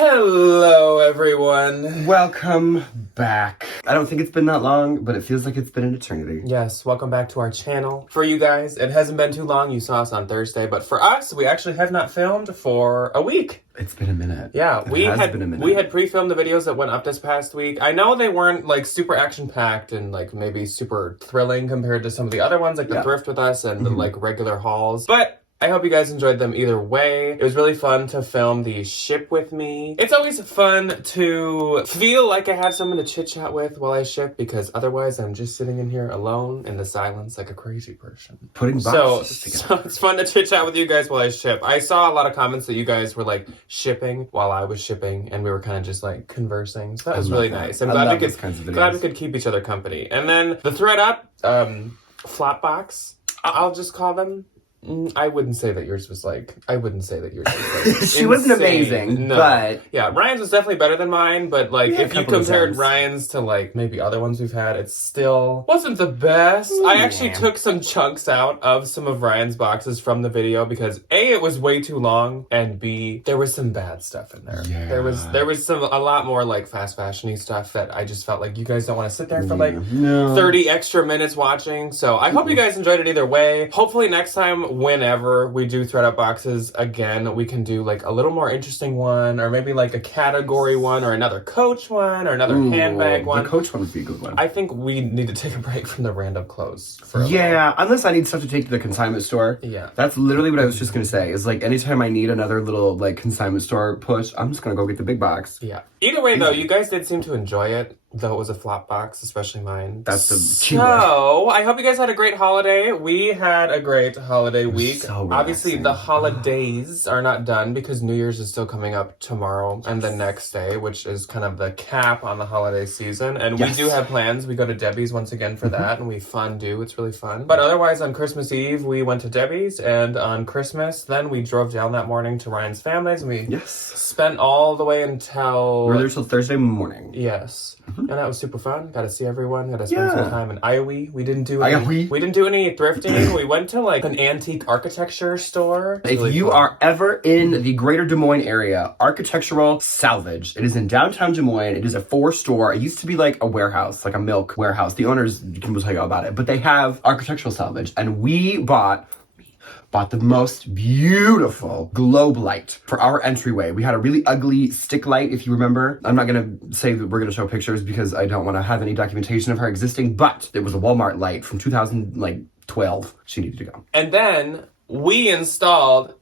Hello, everyone. Welcome back. I don't think it's been that long, but it feels like it's been an eternity. Yes, welcome back to our channel. For you guys, it hasn't been too long. You saw us on Thursday, but for us, we actually have not filmed for a week. It's been a minute. Yeah, it has been a minute. We had pre-filmed the videos that went up this past week. I know they weren't like super action-packed and like maybe super thrilling compared to some of the other ones, like the thrift with us and the like regular hauls, but I hope you guys enjoyed them either way. It was really fun to film the ship with me. It's always fun to feel like I have someone to chit chat with while I ship, because otherwise I'm just sitting in here alone in the silence like a crazy person. Putting boxes together. So it's fun to chit chat with you guys while I ship. I saw a lot of comments that you guys were like shipping while I was shipping, and we were kind of just like conversing. So that was really nice. I'm glad we could keep each other company. And then the thread up, flop box, I'll just call them. I wouldn't say that yours was like, she wasn't amazing, no. But yeah, Ryan's was definitely better than mine, but like if you compared gems. Ryan's to like maybe other ones we've had, it still wasn't the best. I actually took some chunks out of some of Ryan's boxes from the video because A, it was way too long, and B, there was some bad stuff in there. Yeah. There was a lot more like fast fashion-y stuff that I just felt like you guys don't want to sit there for like 30 extra minutes watching. So I hope you guys enjoyed it either way. Hopefully next time, whenever we do thread up boxes again, we can do like a little more interesting one, or maybe like a category one, or another Coach one, or another handbag one. The Coach one would be a good one. I think we need to take a break from the random clothes for a while. Unless I need stuff to take to the consignment store. Yeah. That's literally what I was just gonna say, is like anytime I need another little like consignment store push, I'm just gonna go get the big box. Yeah. Either way though, you guys did seem to enjoy it, though it was a flop box, especially mine. That's the key So, word. I hope you guys had a great holiday. We had a great holiday week. So obviously, the holidays are not done because New Year's is still coming up tomorrow and the next day, which is kind of the cap on the holiday season. And we do have plans. We go to Debbie's once again for that, and we fondue. It's really fun. But otherwise, on Christmas Eve, we went to Debbie's, and on Christmas, then we drove down that morning to Ryan's family's, and we spent all the way until... We were there till Thursday morning. Yes. And that was super fun. Got to see everyone. Got to spend some time in Iowa. We didn't do any thrifting. We went to like an antique architecture store. If you are ever in the greater Des Moines area, Architectural Salvage. It is in downtown Des Moines. It is a 4-store. It used to be like a warehouse, like a milk warehouse. The owners can tell you all about it. But they have Architectural Salvage. And we bought the most beautiful globe light for our entryway. We had a really ugly stick light, if you remember. I'm not going to say that we're going to show pictures because I don't want to have any documentation of her existing, but it was a Walmart light from 2012. She needed to go. And then we installed...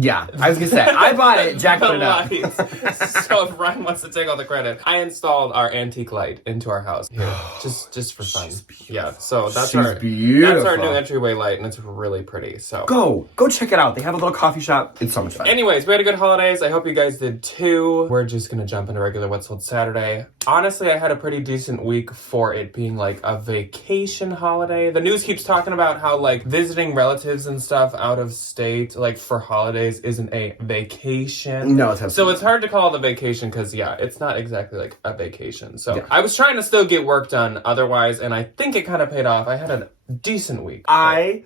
Yeah, I was gonna say, I bought it, Jack put it up. So if Ryan wants to take all the credit, I installed our antique light into our house here, just for fun. Yeah, so that's our new entryway light, and it's really pretty. So go check it out. They have a little coffee shop. It's so much fun. Anyways, we had a good holidays. I hope you guys did too. We're just gonna jump into regular What's Sold Saturday. Honestly, I had a pretty decent week for it being like a vacation holiday. The news keeps talking about how like visiting relatives and stuff out of state, like for holidays, isn't a vacation. No, it's so it's hard to call it a vacation because it's not exactly like a vacation. So I was trying to still get work done otherwise, and I think it kind of paid off. I had a decent week. I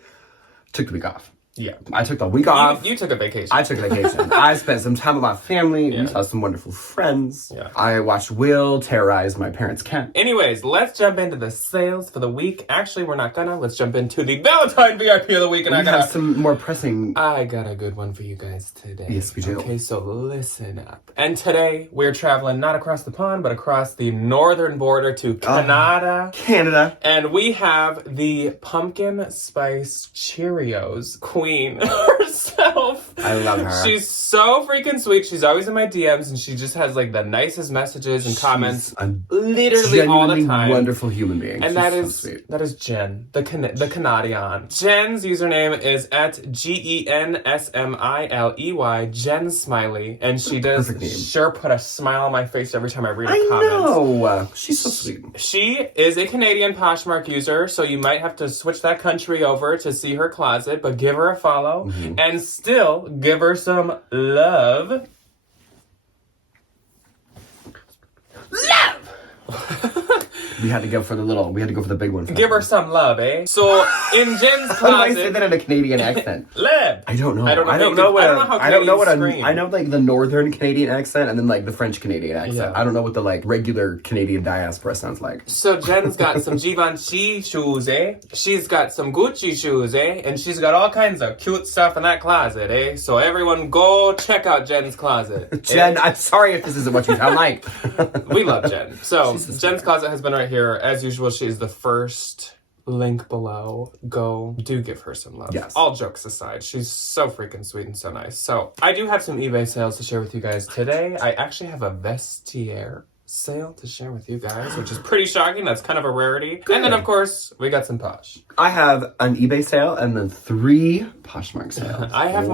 took the week off. Yeah. I took the week off. You took a vacation. I took a vacation. I spent some time with my family. We saw some wonderful friends. Yeah. I watched Will terrorize my parents' cat. Anyways, let's jump into the sales for the week. Actually, we're not gonna. Let's jump into the Valentine VIP of the week. And I got some more pressing. I got a good one for you guys today. Yes, we do. Okay, so listen up. And today, we're traveling not across the pond, but across the northern border to Canada. And we have the pumpkin spice Cheerios queen herself. I love her. She's so freaking sweet. She's always in my DMs, and she just has like the nicest messages and comments literally all the time. Wonderful human being. And that is Jen, the Canadian. Jen's username is at GENSMILEY, Jen Smiley, and she does sure put a smile on my face every time I read a comment. I know. She's so sweet. She is a Canadian Poshmark user, so you might have to switch that country over to see her closet, but give her a follow and still give her some love. We had to go for the big one. Give her some love, eh? So, in Jen's closet... How do I say that in a Canadian accent? Love. said? I don't know. I don't know. I don't know what. I don't know what I know like the northern Canadian accent and then like the French Canadian accent. Yeah. I don't know what the like regular Canadian diaspora sounds like. So Jen's got some Givenchy shoes, eh? She's got some Gucci shoes, eh? And she's got all kinds of cute stuff in that closet, eh? So everyone go check out Jen's closet. Jen, I'm sorry if this isn't what you sound like. We love Jen. So Jen's closet has been right here. As usual, she's the first link below. Go do give her some love. Yes. All jokes aside, she's so freaking sweet and so nice. So I do have some eBay sales to share with you guys today. I actually have a Vestiaire sale to share with you guys, which is pretty shocking. That's kind of a rarity. Good. And then of course we got some Posh. I have an eBay sale and then 3 Poshmark sales. I have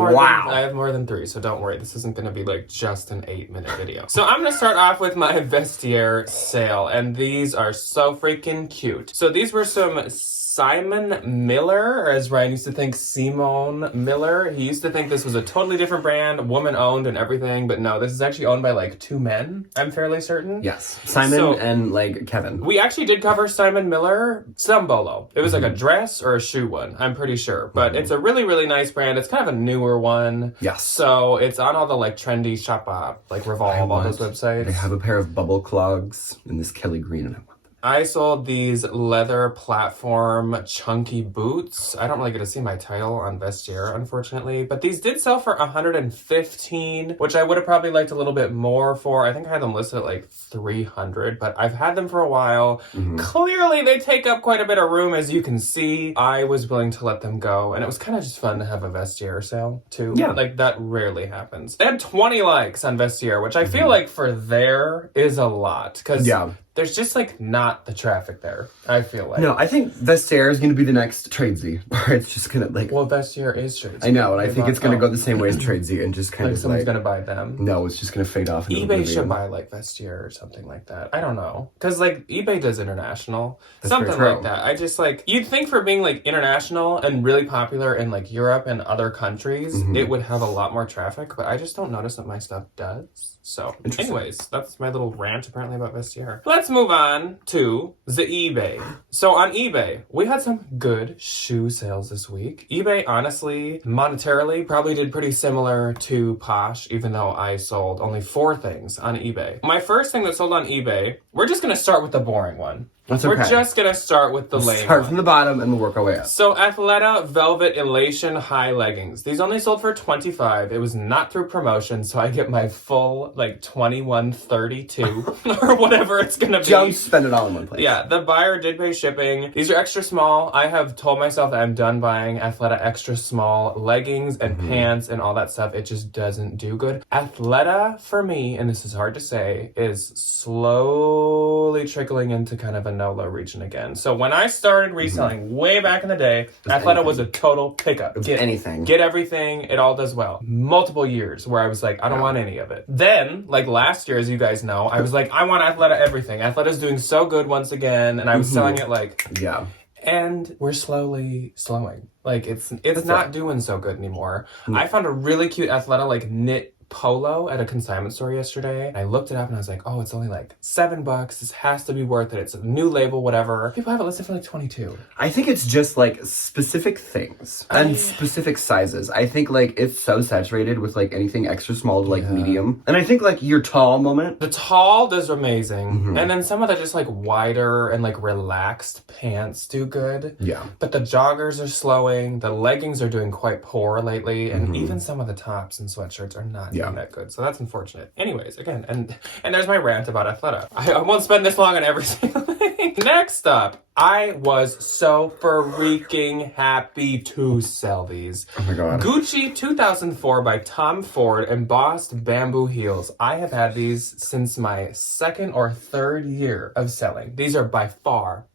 more than 3, so don't worry. This isn't going to be like just an 8-minute video. So I'm going to start off with my Vestiaire sale, and these are so freaking cute. So these were some Simon Miller, or as Ryan used to think, Simone Miller. He used to think this was a totally different brand, woman-owned and everything, but no, this is actually owned by like 2 men, I'm fairly certain. Yes, Simon and like Kevin. We actually did cover Simon Miller, some bolo. It was like a dress or a shoe one, I'm pretty sure. But it's a really, really nice brand. It's kind of a newer one. Yes. So it's on all the like trendy shop, like Revolve, all those websites. They have a pair of bubble clogs in this Kelly green and I want them. I sold these leather platform chunky boots. I don't really get to see my title on Vestiaire, unfortunately, but these did sell for $115, which I would have probably liked a little bit more for. I think I had them listed at like $300, but I've had them for a while. Clearly, they take up quite a bit of room, as you can see. I was willing to let them go, and it was kind of just fun to have a Vestiaire sale, too. Yeah. Like, that rarely happens. They had 20 likes on Vestiaire, which I feel like for there is a lot, because there's just like not the traffic there, I feel like. No, I think Vestiaire is going to be the next Tradesy, where it's just going to like... Well, Vestiaire is Tradesy. I know, and I think it's going to go the same way as Tradesy and just kind like of someone's like... going to buy them. No, it's just going to fade off. eBay should buy like Vestiaire or something like that. I don't know. Because like eBay does international. Something like that. I just like... You'd think for being like international and really popular in like Europe and other countries, it would have a lot more traffic, but I just don't notice that my stuff does. So anyways, that's my little rant apparently about Vestiaire. Let's move on to the eBay. So on eBay, we had some good shoe sales this week. eBay, honestly, monetarily, probably did pretty similar to Posh, even though I sold only 4 things on eBay. My first thing that sold on eBay, we're just going to start with the boring one. That's okay. We're just going to start with the lame Start one. from the bottom and we'll work our way up. So Athleta Velvet Elation High Leggings. These only sold for $25. It was not through promotion, so I get my full like $21.32 or whatever it's gonna be. Don't spend it all in one place. Yeah, the buyer did pay shipping. These are extra small. I have told myself that I'm done buying Athleta extra small leggings and pants and all that stuff. It just doesn't do good. Athleta, for me, and this is hard to say, is slowly trickling into kind of a no-low region again. So when I started reselling way back in the day, Athleta was a total pickup. Get anything. Get everything. It all does well. Multiple years where I was like, I don't want any of it. Then, like last year, as you guys know, I was like, I want Athleta everything. Athleta's doing so good once again, and I was selling it like... Yeah. And we're slowly slowing. Like, it's not doing so good anymore. I found a really cute Athleta, like, knit polo at a consignment store yesterday. I looked it up and I was like, oh, it's only like $7. This has to be worth it. It's a new label, whatever. People have it listed for like 22. I think it's just like specific things and specific sizes. I think like it's so saturated with like anything extra small to like medium. And I think like your tall moment. The tall does amazing. And then some of the just like wider and like relaxed pants do good. Yeah. But the joggers are slowing. The leggings are doing quite poor lately. And even some of the tops and sweatshirts are not doing that good. So that's unfortunate. Anyways, again, and there's my rant about Athleta. I won't spend this long on every single thing. Next up, I was so freaking happy to sell these. Oh my god. Gucci 2004 by Tom Ford embossed bamboo heels. I have had these since my 2nd or 3rd year of selling. These are by far,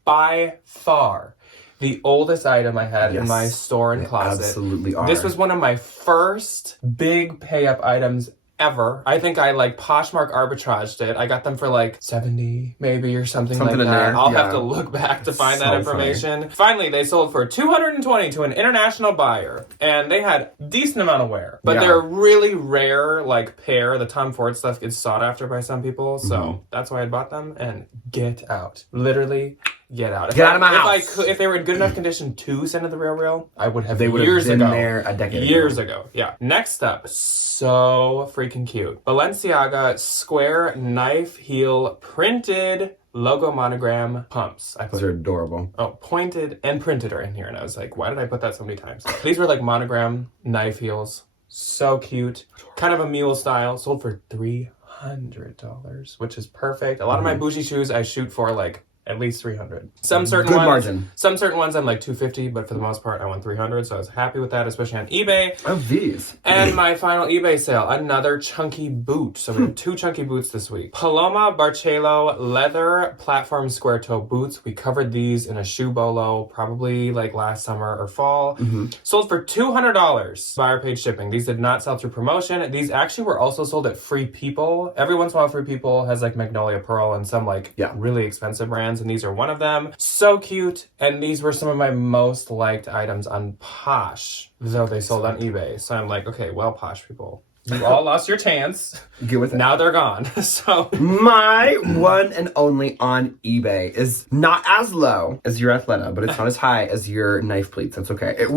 the oldest item I had in my store and closet. Absolutely are. This was one of my first big pay-up items ever. I think I like Poshmark arbitraged it. I got them for like 70 maybe or something like in that. there. I'll have to look back to find that information. Finally, they sold for $220 to an international buyer, and they had decent amount of wear. But they're a really rare like pair. The Tom Ford stuff gets sought after by some people, so that's why I bought them. And get out. Literally get out. Get out of my house. If they were in good enough condition to send to the real, I would have. They would have been there a decade ago. Yeah. Next up, so freaking cute. Balenciaga square knife heel printed logo monogram pumps. Those are adorable. Oh, pointed and printed are in here. And I was like, why did I put that so many times? These were like monogram knife heels. So cute. Kind of a mule style. Sold for $300, which is perfect. A lot of my bougie shoes I shoot for like at least $300. Some certain ones I'm like $250, but for the most part I want $300, so I was happy with that, especially on eBay. Oh, these. And my final eBay sale, another chunky boot. So we have 2 chunky boots this week. Paloma Barcello leather platform square toe boots. We covered these in a shoe bolo probably like last summer or fall. Sold for $200 buyer paid shipping. These did not sell through promotion. These actually were also sold at Free People. Every once in a while Free People has like Magnolia Pearl and some like really expensive brands, and these are one of them. So cute. And these were some of my most liked items on Posh, though they sold on eBay. So I'm like, okay, well, Posh people, you all lost your chance. Get with it. Now they're gone. So my one and only on eBay is not as low as your Athleta, but it's not as high as your knife pleats. That's okay. I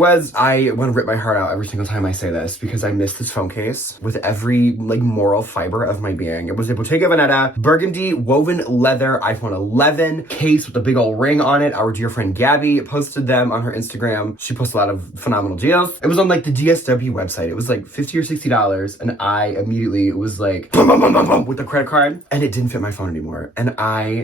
want to rip my heart out every single time I say this because I miss this phone case with every like moral fiber of my being. It was a Bottega Veneta burgundy woven leather iPhone 11 case with a big old ring on it. Our dear friend Gabby posted them on her Instagram. She posts a lot of phenomenal deals. It was on like the DSW website. It was like $50 or $60, and I immediately was like boom, boom, boom, boom, boom, with the credit card, and it didn't fit my phone anymore. And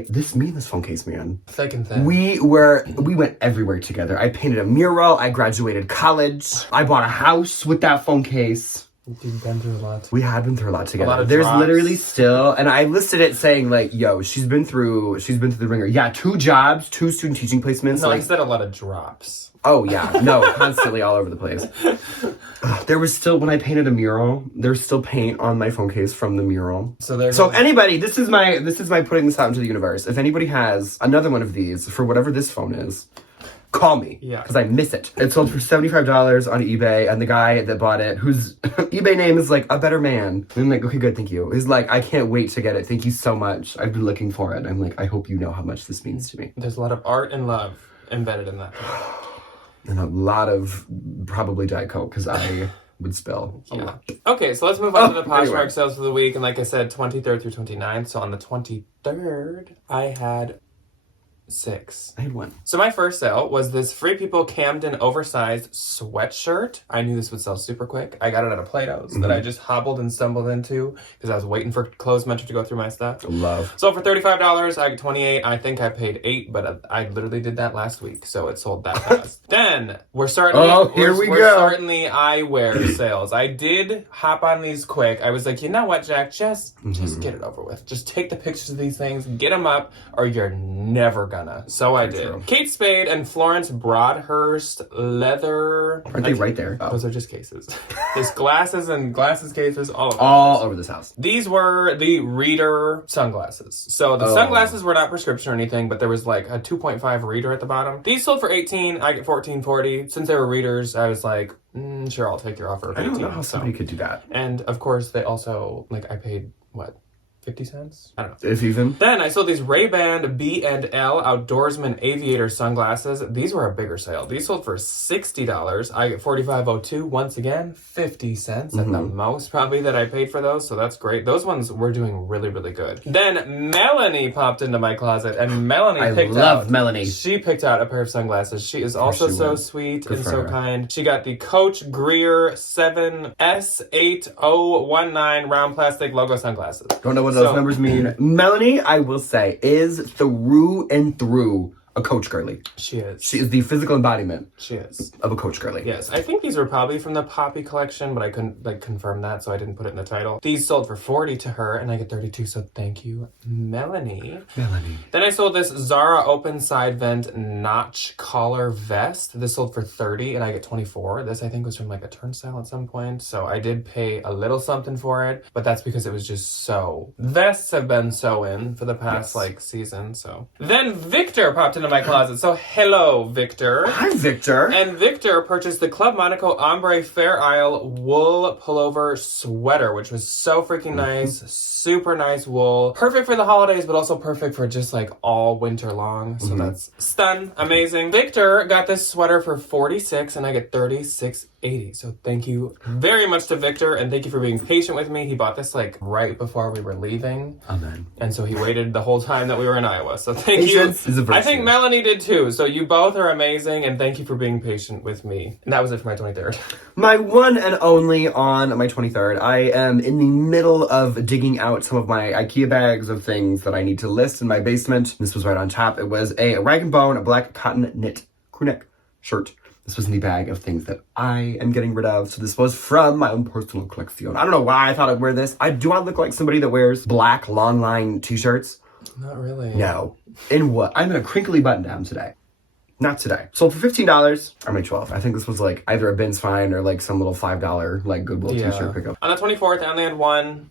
this phone case, man. Thick and thin. We went everywhere together. I painted a mural. I graduated college. I bought a house with that phone case. We've been through a lot. We had been through a lot together. A lot of There's drops. literally still, and I listed it saying like, yo, she's been through the ringer. Yeah, 2 jobs, 2 student teaching placements. No, like, I said a lot of drops. Oh yeah, no, constantly all over the place. There was still, when I painted a mural, there's still paint on my phone case from the mural. So anybody, this is my putting this out into the universe. If anybody has another one of these for whatever this phone is, call me. Yeah. Because I miss it. It sold for $75 on eBay, and the guy that bought it, whose eBay name is like A Better Man. And I'm like, okay, good, thank you. He's like, I can't wait to get it. Thank you so much. I've been looking for it. I'm like, I hope you know how much this means to me. There's a lot of art and love embedded in that. And a lot of probably Diet Coke, because I would spill a lot. Okay, so let's move on to the Poshmark sales for the week. And like I said, 23rd through 29th. So on the 23rd, I had 6. I had 1. So my first sale was this Free People Camden oversized sweatshirt. I knew this would sell super quick. I got it at a Plato's that I just hobbled and stumbled into because I was waiting for Clothes Mentor to go through my stuff. Love. So for $35, I got 28. I think I paid 8, but I literally did that last week, so it sold that fast. Then we're starting. We're starting the eyewear sales. I did hop on these quick. I was like, you know what, Jack? Just get it over with. Just take the pictures of these things, get them up, or you're never gonna. So I did. True. Kate Spade and Florence Broadhurst leather. Aren't they right there? Oh. Those are just cases. There's glasses and glasses cases all over this house. These were the reader sunglasses. So the sunglasses were not prescription or anything, but there was like a 2.5 reader at the bottom. These sold for $18. I get $14.40. Since they were readers, I was like, sure, I'll take your offer. I don't know how somebody could do that. And of course, they also, like, I paid, what, 50 cents? I don't know. If even. Then I sold these Ray-Ban B&L Outdoorsman Aviator sunglasses. These were a bigger sale. These sold for $60. I get $45.02. Once again, 50 cents at the most probably that I paid for those. So that's great. Those ones were doing really, really good. Then Melanie popped into my closet, and Melanie Melanie. She picked out a pair of sunglasses. She is also so sweet and so kind. She got the Coach Greer 7S8019 round plastic logo sunglasses. Don't know what those numbers mean. Melanie, I will say, is through and through a Coach girly. She is. She is the physical embodiment. She is. Of a Coach girly. Yes. I think these were probably from the Poppy collection, but I couldn't confirm that, so I didn't put it in the title. These sold for $40 to her, and I get $32, so thank you, Melanie. Then I sold this Zara open side vent notch collar vest. This sold for $30, and I get $24. This, I think, was from like a turnstile at some point, so I did pay a little something for it, but that's because it was just so... Vests have been so in for the past, season, so... Then Victor popped into into my closet. So hello, Victor. Hi, Victor. And Victor purchased the Club Monaco Ombre Fair Isle wool pullover sweater, which was so freaking nice. Super nice wool. Perfect for the holidays, but also perfect for just like all winter long. So that's stun. Amazing. Victor got this sweater for $46 and I get $36.80. So thank you very much to Victor, and thank you for being patient with me. He bought this like right before we were leaving. Amen. And so he waited the whole time that we were in Iowa. So thank Patience is a you. virtue. I think Melanie did too. So you both are amazing, and thank you for being patient with me. And that was it for my 23rd. My one and only on my 23rd. I am in the middle of digging out some of my IKEA bags of things that I need to list in my basement. This was right on top. It was a rag and bone, a black cotton knit crewneck shirt. This was in the bag of things that I am getting rid of. So this was from my own personal collection. I don't know why I thought I'd wear this. Do I look like somebody that wears black long line t-shirts? Not really. No. In what? I'm in a crinkly button down today. Not today. Sold for $15. I made $12. I think this was like either a Ben's Find or like some little $5 like Goodwill t-shirt pickup. On the 24th, I only had one.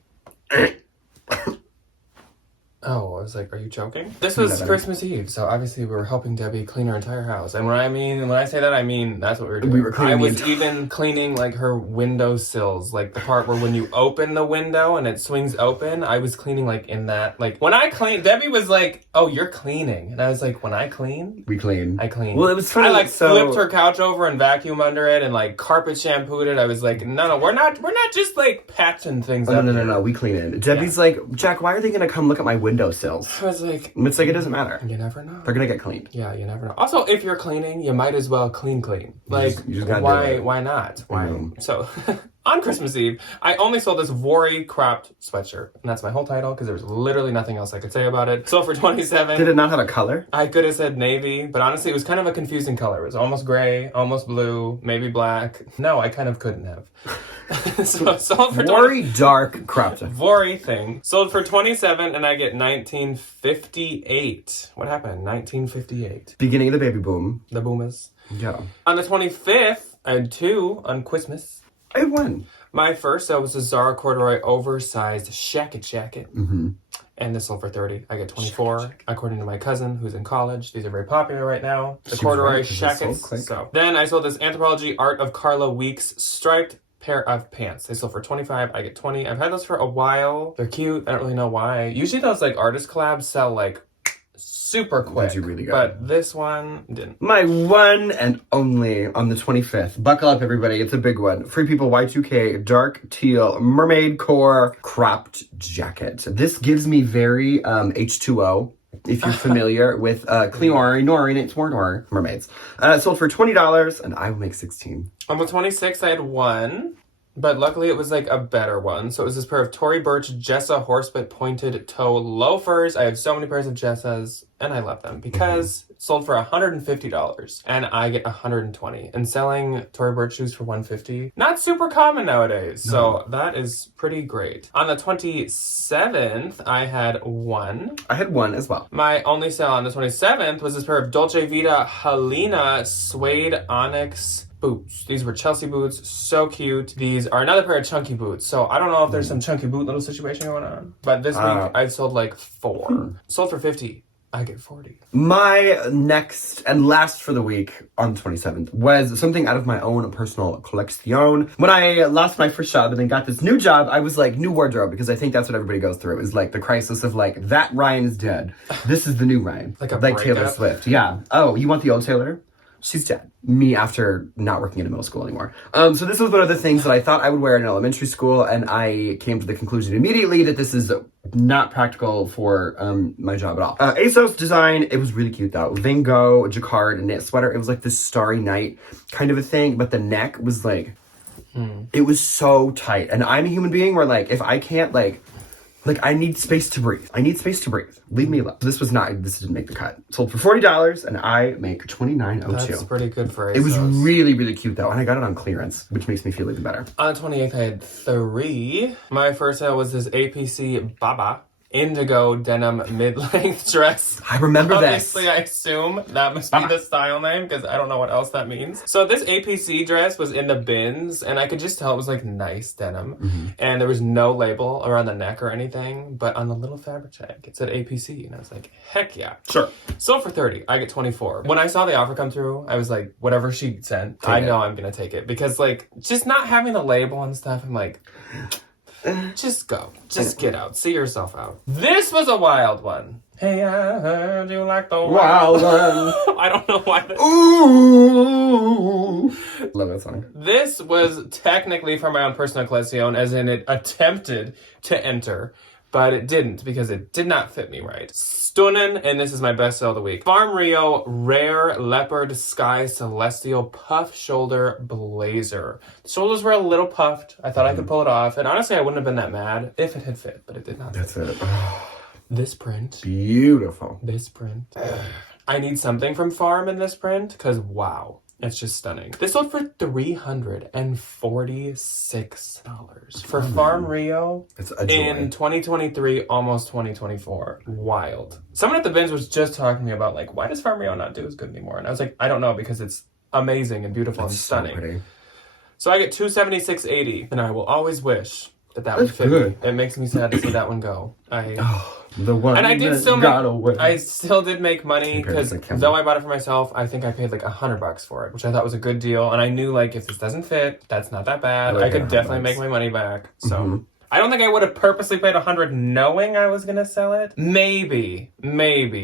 Oh, I was like, are you joking? This was Christmas Eve, so obviously we were helping Debbie clean her entire house. And when I say that, I mean that's what we were doing. We were cleaning. I was even cleaning like her window sills, like the part where when you open the window and it swings open. I was cleaning like in that. Like when I cleaned, Debbie was like, "Oh, you're cleaning," and I was like, "When I clean, we clean. I clean." Well, it was funny. I like flipped her couch over and vacuumed under it and like carpet shampooed it. I was like, "No, we're not just like patching things up." No, we clean it. Debbie's like, "Jack, why are they gonna come look at my windowsills?" I was like, it's like, it doesn't matter. You never know. They're gonna get cleaned. Yeah, you never know. Also, if you're cleaning, you might as well clean. Like, you just gotta do it. Why not? Why? So, on Christmas Eve, I only sold this Vori cropped sweatshirt. And that's my whole title, because there was literally nothing else I could say about it. Sold for $27. Did it not have a color? I could have said navy, but honestly, it was kind of a confusing color. It was almost gray, almost blue, maybe black. No, I kind of couldn't have. So sold for Vori dark cropped. Vori thing. Sold for $27 and I get $19.58. What happened? $19.58. Beginning of the baby boom. The boomers. Yeah. On the 25th, I had two on Christmas. I had one. My first, that was a Zara corduroy oversized shacket jacket. Mm-hmm. And this sold for $30. I get $24, according to my cousin who's in college. These are very popular right now. The corduroy shackets. So then I sold this Anthropologie Art of Carla Weeks striped pair of pants. They sold for $25. I get $20. I've had those for a while. They're cute. I don't really know why. Usually those like artist collabs sell like super quick. They do really good. But this one didn't. My one and only on the 25th. Buckle up, everybody. It's a big one. Free People Y2K dark teal mermaid core cropped jacket. This gives me very H2O. If you're familiar with Cleore, it's more mermaids. Sold for $20 and I will make $16. On the 26th, I had one, but luckily it was like a better one. So it was this pair of Tory Burch Jessa horsebit pointed toe loafers. I have so many pairs of Jessas and I love them because it sold for $150 and I get $120. And selling Tory Burch shoes for $150, not super common nowadays. So that is pretty great. On the 27th, I had one. I had one as well. My only sale on the 27th was this pair of Dolce Vita Helena suede onyx boots. These were Chelsea boots, so cute. These are another pair of chunky boots. So I don't know if there's some chunky boot little situation going on. But this week I sold like 4. Sold for $50. I get $40. My next and last for the week on the 27th was something out of my own personal collection. When I lost my first job and then got this new job, I was like, new wardrobe, because I think that's what everybody goes through, is like the crisis of like, that Ryan is dead. This is the new Ryan. Like Taylor breakup? Swift. Yeah. Oh, you want the old Taylor? She's dead. Me after not working in a middle school anymore. So this was one of the things that I thought I would wear in elementary school, and I came to the conclusion immediately that this is not practical for my job at all. ASOS design, it was really cute though. Van Gogh, jacquard, knit sweater. It was like this starry night kind of a thing, but the neck was like, it was so tight. And I'm a human being where like, if I can't like I need space to breathe. Leave me alone. This didn't make the cut. Sold for $40 and I make $29.02. That's pretty good for ASOS. It was really, really cute though. And I got it on clearance, which makes me feel even better. On the 28th, I had 3. My first sale was this APC Baba indigo denim mid-length dress. I remember this. Obviously, I assume that must be the style name because I don't know what else that means. So this APC dress was in the bins, and I could just tell it was like nice denim. And there was no label around the neck or anything, but on the little fabric check, it said APC, and I was like, heck yeah. Sure. Sold for 30, I get 24. When I saw the offer come through, I was like, whatever she sent, I know I'm gonna take it. Because like, just not having the label and stuff, I'm like, just go. Just get out. See yourself out. This was a wild one. Hey, I heard you like the wild one. I don't know why. Ooh. Love that song. This was technically for my own personal collection, as in it attempted to enter, but it didn't because it did not fit me right. Stunning, and this is my best sale of the week. Farm Rio Rare Leopard Sky Celestial Puff Shoulder Blazer. The shoulders were a little puffed. I thought I could pull it off, and honestly, I wouldn't have been that mad if it had fit, but it did not fit. That's it. This print. Beautiful. This print. I need something from Farm in this print, because wow. It's just stunning. This sold for $346 for Farm Rio it's a joy. in 2023, almost 2024. Wild. Someone at the bins was just talking to me about like, why does Farm Rio not do as good anymore? And I was like, I don't know, because it's amazing and beautiful and stunning. So pretty. So I get $276.80, and I will always wish that would fit me. It makes me sad to see that one go. The one and I did still got away. I still did make money because though I bought it for myself, I think I paid like $100 for it, which I thought was a good deal. And I knew like if this doesn't fit, that's not that bad. I could definitely make my money back. So I don't think I would have purposely paid $100 knowing I was gonna sell it. Maybe.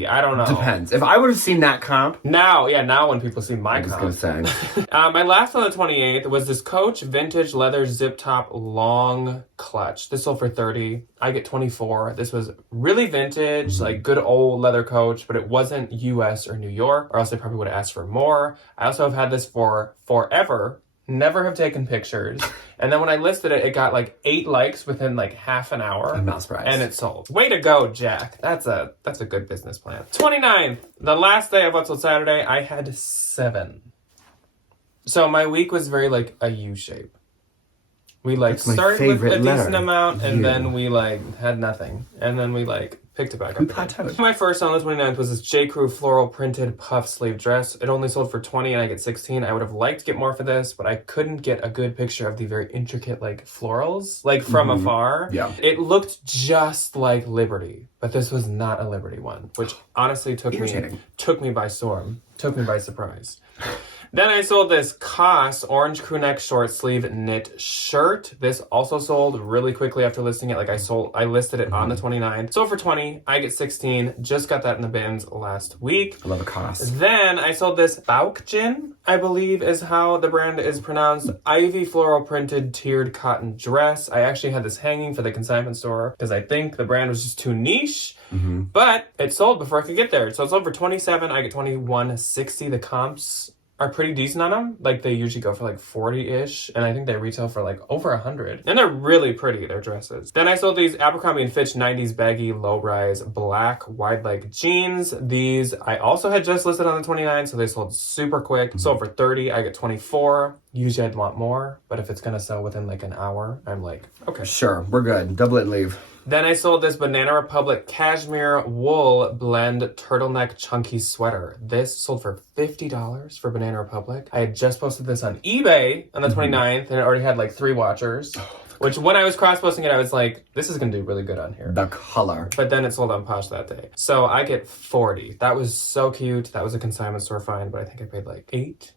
I don't know. Depends. If I would have seen that comp. Now when people see my comp. I was gonna say. My last on the 28th was this Coach vintage leather zip top long clutch. This sold for 30. I get 24. This was really vintage, like good old leather Coach, but it wasn't US or New York, or else I probably would have asked for more. I also have had this for forever. Never have taken pictures. And then when I listed it, it got like 8 likes within like half an hour. I'm not surprised. And it sold. Way to go, Jack. That's a good business plan. 29th, the last day of What's Sold Saturday, I had 7. So my week was very like a U shape. We like started with a decent amount and then we like had nothing. And then we like picked it back up. My first on the 29th was this J. Crew floral printed puff sleeve dress. It only sold for 20 and I get 16. I would have liked to get more for this, but I couldn't get a good picture of the very intricate like florals, like from afar. Yeah. It looked just like Liberty, but this was not a Liberty one, which honestly took me by storm, took me by surprise. Then I sold this COS orange crew neck short sleeve knit shirt. This also sold really quickly after listing it. Like I listed it on the 29th. Sold for 20. I get 16. Just got that in the bins last week. I love a COS. Then I sold this Baukjin, I believe is how the brand is pronounced. Ivy floral printed tiered cotton dress. I actually had this hanging for the consignment store because I think the brand was just too niche. But it sold before I could get there. So it sold for 27. I get 21.60. The comps are pretty decent on them. Like they usually go for like 40-ish, and I think they retail for like over 100. And they're really pretty, their dresses. Then I sold these Abercrombie & Fitch 90s baggy low-rise black wide leg jeans. These I also had just listed on the 29th, so they sold super quick. Sold for 30, I get 24. Usually I'd want more, but if it's gonna sell within like an hour, I'm like, okay. Sure, we're good. Double it and leave. Then I sold this Banana Republic cashmere wool blend turtleneck chunky sweater. This sold for $50 for Banana Republic. I had just posted this on eBay on the 29th, and it already had like 3 watchers. Which when I was cross-posting it, I was like, this is going to do really good on here. The color. But then it sold on Posh that day. So I get 40. That was so cute. That was a consignment store find, but I think I paid like 8.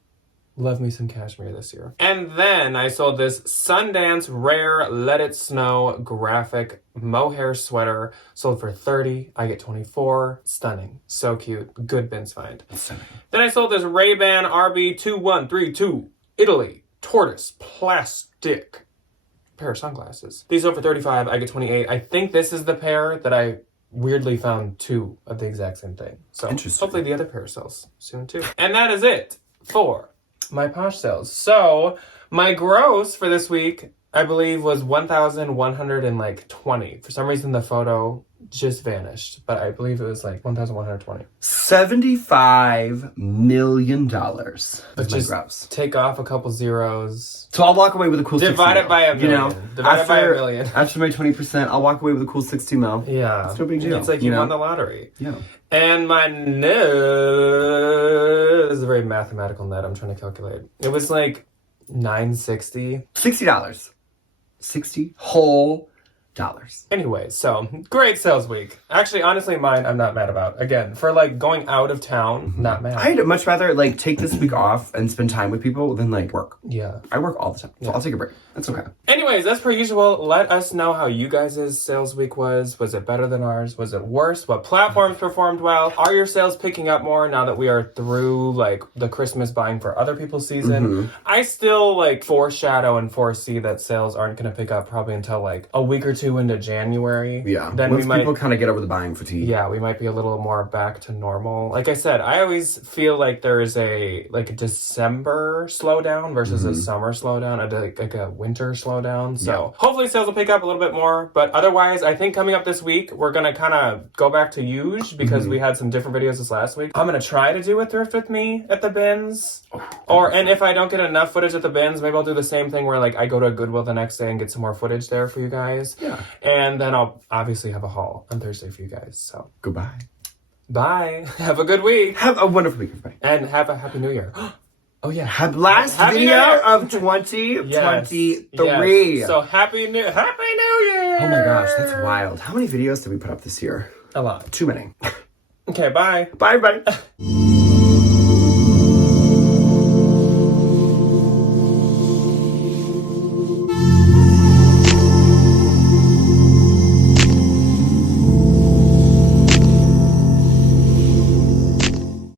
Love me some cashmere this year. And then I sold this Sundance Rare Let It Snow graphic mohair sweater. Sold for 30. I get 24. Stunning. So cute. Good bins find. Stunning. Then I sold this Ray-Ban RB2132 Italy tortoise plastic pair of sunglasses. These sold for 35. I get 28. I think this is the pair that I weirdly found 2 of the exact same thing. So hopefully the other pair sells soon too. And that is it for my Posh sales. So my gross for this week I believe, was 1,120. For some reason, the photo just vanished, but I believe it was like 1,120. $75 million. But That's my just gross. take off a couple zeros. So I'll walk away with a cool 60 Divide it mil, by a million. You know, Divide it by a million. After my 20%, I'll walk away with a cool 60 mil. Yeah. It's no big deal. It's like you won the lottery. Yeah. And my net is a very mathematical net I'm trying to calculate. It was like $960. $60. 60 whole dollars. Anyway, so great sales week. Actually, honestly, mine I'm not mad about. Again, for like going out of town, not mad. I'd much rather like take this week off and spend time with people than like work. Yeah. I work all the time, so I'll take a break. That's okay. Anyways, as per usual, let us know how you guys' sales week was. Was it better than ours? Was it worse? What platforms performed well? Are your sales picking up more now that we are through like the Christmas buying for other people's season? I still like foreshadow and foresee that sales aren't going to pick up probably until like a week or two into January. Yeah. Then Once we might people kind of get over the buying fatigue. Yeah, we might be a little more back to normal. Like I said, I always feel like there is a December slowdown versus a summer slowdown, like a winter slowdown. So hopefully sales will pick up a little bit more. But otherwise, I think coming up this week, we're going to kind of go back to huge because we had some different videos this last week. I'm going to try to do a thrift with me at the bins. And if I don't get enough footage at the bins, maybe I'll do the same thing where like I go to Goodwill the next day and get some more footage there for you guys. Yeah. And then I'll obviously have a haul on Thursday for you guys. So Goodbye. bye. Have a good week. Have a wonderful week, everybody. And have a happy new year. Oh yeah. Last Happy video New Year. of 2023. Yes. So happy New Year. Oh my gosh, that's wild. How many videos did we put up this year? A lot. Too many. Okay, bye. Bye, everybody.